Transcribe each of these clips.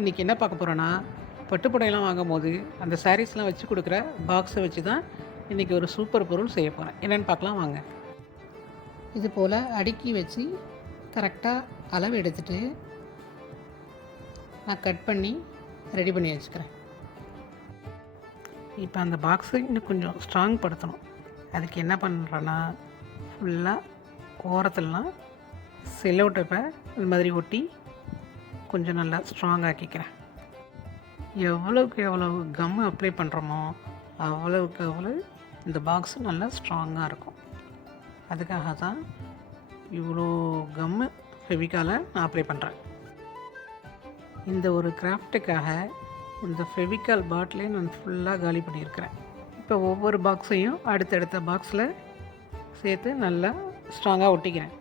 இன்றைக்கி என்ன பார்க்க போகிறோன்னா, பட்டு புடவைலாம் வாங்கும்போது அந்த சாரீஸ்லாம் வச்சு கொடுக்குற பாக்ஸை வச்சு தான் இன்றைக்கி ஒரு சூப்பர் பொருள் செய்ய போகிறேன். என்னென்னு பார்க்கலாம் வாங்க. இது போல் அடுக்கி வச்சு கரெக்டாக அளவு எடுத்துகிட்டு நான் கட் பண்ணி ரெடி பண்ணி வச்சுக்கிறேன். இப்போ அந்த பாக்ஸை இன்னும் கொஞ்சம் ஸ்ட்ராங் படுத்தணும். அதுக்கு என்ன பண்ணுறேன்னா, ஃபுல்லாக ஓரத்துலலாம் செல்லோ டேப்பை இது மாதிரி ஒட்டி கொஞ்சம் நல்லா ஸ்ட்ராங் ஆக்கிக்கிறேன். எவ்வளோக்கு எவ்வளவு கம் அப்ளை பண்ணுறோமோ அவ்வளவுக்கு அவ்வளோ இந்த பாக்ஸ் நல்லா ஸ்ட்ராங்காக இருக்கும். அதுக்காக தான் இவ்வளோ கம்மு ஃபெவிக்காலை நான் அப்ளை பண்ணுறேன். இந்த ஒரு கிராஃப்ட்டுக்காக இந்த ஃபெவிக்கால் பாட்டிலே நான் ஃபுல்லாக காலி பண்ணியிருக்கிறேன். இப்போ ஒவ்வொரு பாக்ஸையும் அடுத்தடுத்த பாக்ஸில் சேர்த்து நல்லா ஸ்ட்ராங்காக ஒட்டிக்கிறேன்.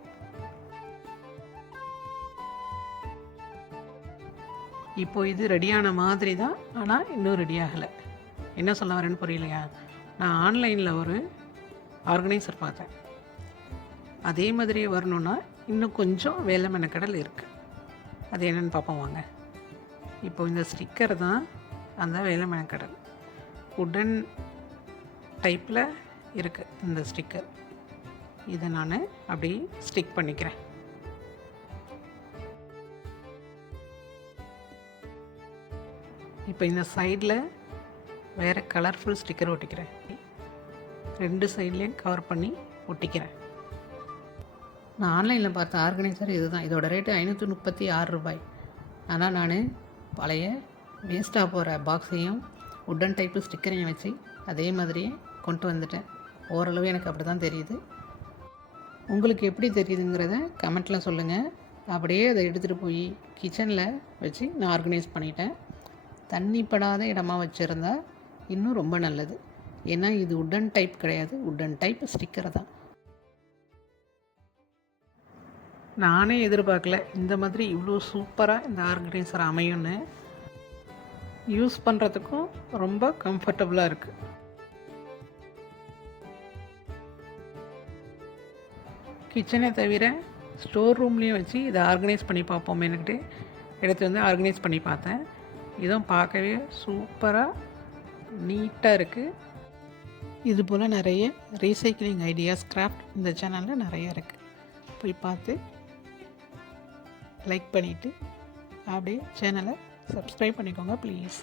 இப்போது இது ரெடியான மாதிரி தான், ஆனால் இன்னும் ரெடி ஆகலை. என்ன சொல்ல வரேன்னு புரியலையா? நான் ஆன்லைனில் ஒரு ஆர்கனைசர் பார்த்தேன். அதே மாதிரியே வரணுன்னா இன்னும் கொஞ்சம் வேலை மெனக்கடல் இருக்குது. அது என்னென்னு பார்ப்போம் வாங்க. இப்போது இந்த ஸ்டிக்கர் தான் அந்த வேலை மெனக்கடல். உடன் டைப்பில் இருக்குது இந்த ஸ்டிக்கர். இதை நான் அப்படி ஸ்டிக் பண்ணிக்கிறேன். இப்போ இந்த சைடில் வேறு கலர்ஃபுல் ஸ்டிக்கர் ஒட்டிக்கிறேன். 2 சைட்லேயும் கவர் பண்ணி ஒட்டிக்கிறேன். நான் ஆன்லைனில் பார்த்த ஆர்கனைசர் இது தான். இதோட ரேட்டு 536 ரூபாய். ஆனால் நான் பழைய வேஸ்ட்டாக போகிற பாக்ஸையும் உட்டன் டைப்பு ஸ்டிக்கரையும் வச்சு அதே மாதிரியே கொண்டு வந்துட்டேன். ஓரளவு எனக்கு அப்படி தான் தெரியுது. உங்களுக்கு எப்படி தெரியுதுங்கிறத கமெண்ட்டில் சொல்லுங்கள். அப்படியே அதை எடுத்துகிட்டு போய் கிச்சனில் வச்சு நான் ஆர்கனைஸ் பண்ணிட்டேன். தண்ணி படாத இடமா வச்சுருந்தா இன்னும் ரொம்ப நல்லது. ஏன்னா இது உட்டன் டைப் கிடையாது, உட்டன் டைப் ஸ்டிக்கர் தான். நானே எதிர்பார்க்கல இந்த மாதிரி இவ்வளோ சூப்பராக இந்த ஆர்கனைசர் அமையும்னு. யூஸ் பண்ணுறதுக்கும் ரொம்ப கம்ஃபர்டபுளாக இருக்குது. கிச்சனை தவிர ஸ்டோர் ரூம்லேயும் வச்சு இதை ஆர்கனைஸ் பண்ணி பார்ப்போமேனுக்கிட்டு எடுத்து வந்து ஆர்கனைஸ் பண்ணி பார்த்தேன். இதுவும் பார்க்கவே சூப்பராக நீட்டாக இருக்குது. இது போல் நிறைய ரீசைக்கிளிங் ஐடியாஸ் கிராஃப்ட் இந்த சேனலில் நிறைய இருக்குது. போய் பார்த்து லைக் பண்ணிவிட்டு அப்படியே சேனலை சப்ஸ்கிரைப் பண்ணிக்கோங்க ப்ளீஸ்.